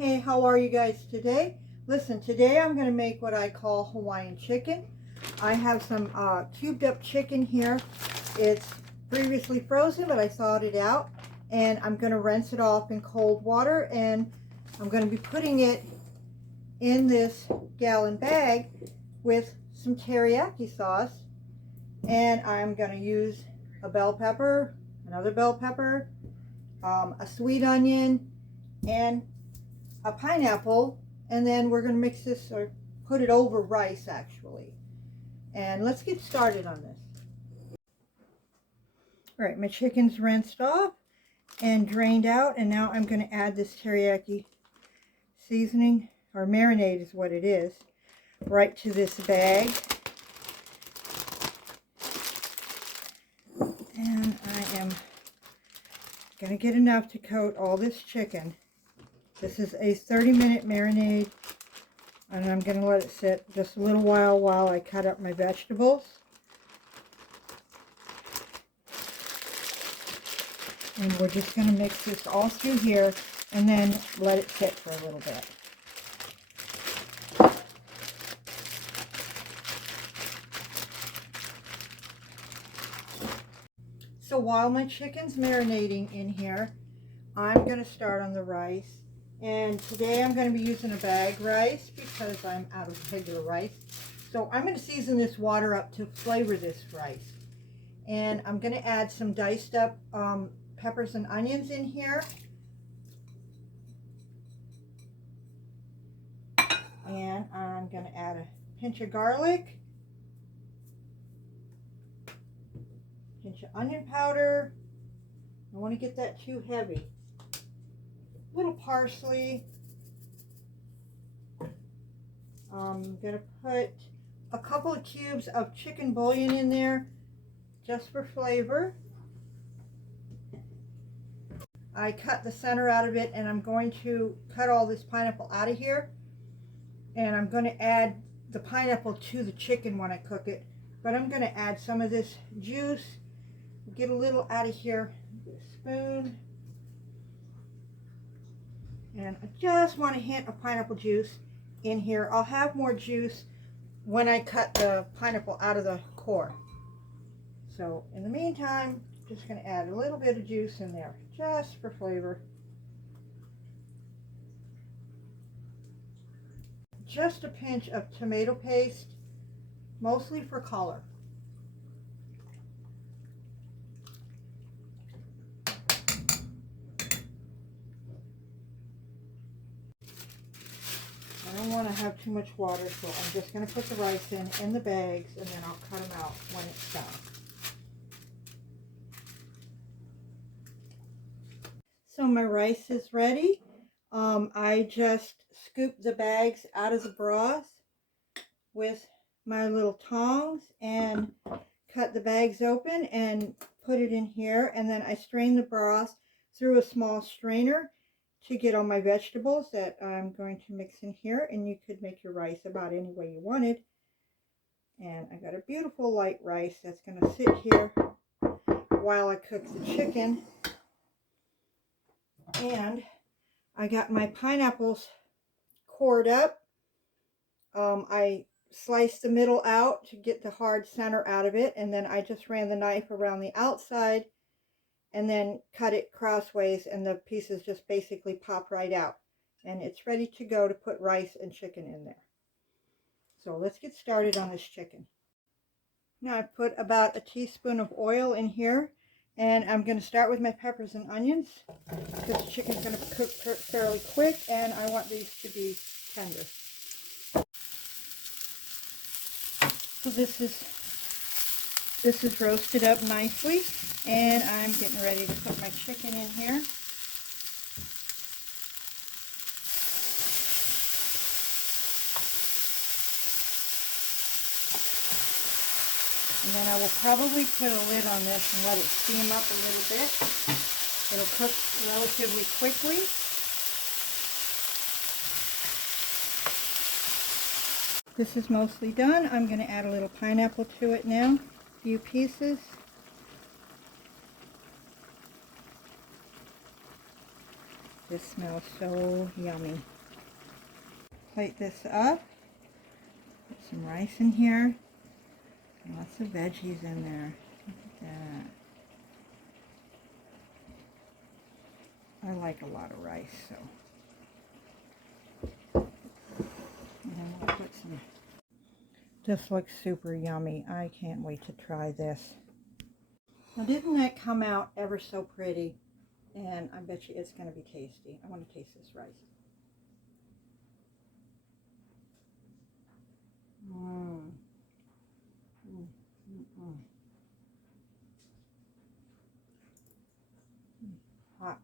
Hey, how are you guys today? Listen, today I'm going to make what I call Hawaiian chicken. I have some cubed up chicken here. It's previously frozen, but I thawed it out. And I'm going to rinse it off in cold water. And I'm going to be putting it in this gallon bag with some teriyaki sauce. And I'm going to use a bell pepper, another bell pepper, a sweet onion, and a pineapple, and then we're going to mix this or put it over rice actually. And let's get started on this. All right, my chicken's rinsed off and drained out, and now I'm going to add this teriyaki seasoning, or marinade is what it is, right to this bag. And I am going to get enough to coat all this chicken. This is a 30-minute marinade, and I'm going to let it sit just a little while I cut up my vegetables. And we're just going to mix this all through here and then let it sit for a little bit. So while my chicken's marinating in here, I'm going to start on the rice. And today I'm going to be using a bag rice because I'm out of regular rice. So I'm going to season this water up to flavor this rice. And I'm going to add some diced up peppers and onions in here. And I'm going to add a pinch of garlic, pinch of onion powder. I don't want to get that too heavy. Little parsley. I'm going to put a couple of cubes of chicken bouillon in there just for flavor. I cut the center out of it, and I'm going to cut all this pineapple out of here, and I'm going to add the pineapple to the chicken when I cook it, but I'm going to add some of this juice, get a little out of here with a spoon. And I just want a hint of pineapple juice in here. I'll have more juice when I cut the pineapple out of the core. So in the meantime, just going to add a little bit of juice in there, just for flavor. Just a pinch of tomato paste, mostly for color. I don't want to have too much water, so I'm just going to put the rice in the bags, and then I'll cut them out when it's done. So my rice is ready. I just scooped the bags out of the broth with my little tongs and cut the bags open and put it in here, and then I strained the broth through a small strainer to get all my vegetables that I'm going to mix in here, and you could make your rice about any way you wanted. And I got a beautiful light rice that's going to sit here while I cook the chicken. And I got my pineapples cored up. I sliced the middle out to get the hard center out of it, and then I just ran the knife around the outside and then cut it crossways, and the pieces just basically pop right out, and it's ready to go to put rice and chicken in there. So let's get started on this chicken. Now I put about a teaspoon of oil in here, and I'm going to start with my peppers and onions because the chicken's going to cook fairly quick, and I want these to be tender. So this is roasted up nicely, and I'm getting ready to put my chicken in here. And then I will probably put a lid on this and let it steam up a little bit. It'll cook relatively quickly. This is mostly done. I'm going to add a little pineapple to it now, a few pieces. This smells so yummy. Plate this up. Put some rice in here. Lots of veggies in there. Look at that. I like a lot of rice, so. And then we'll put some. This looks super yummy. I can't wait to try this. Now, didn't that come out ever so pretty? And I bet you it's going to be tasty. I want to taste this rice. Mmm. Hot.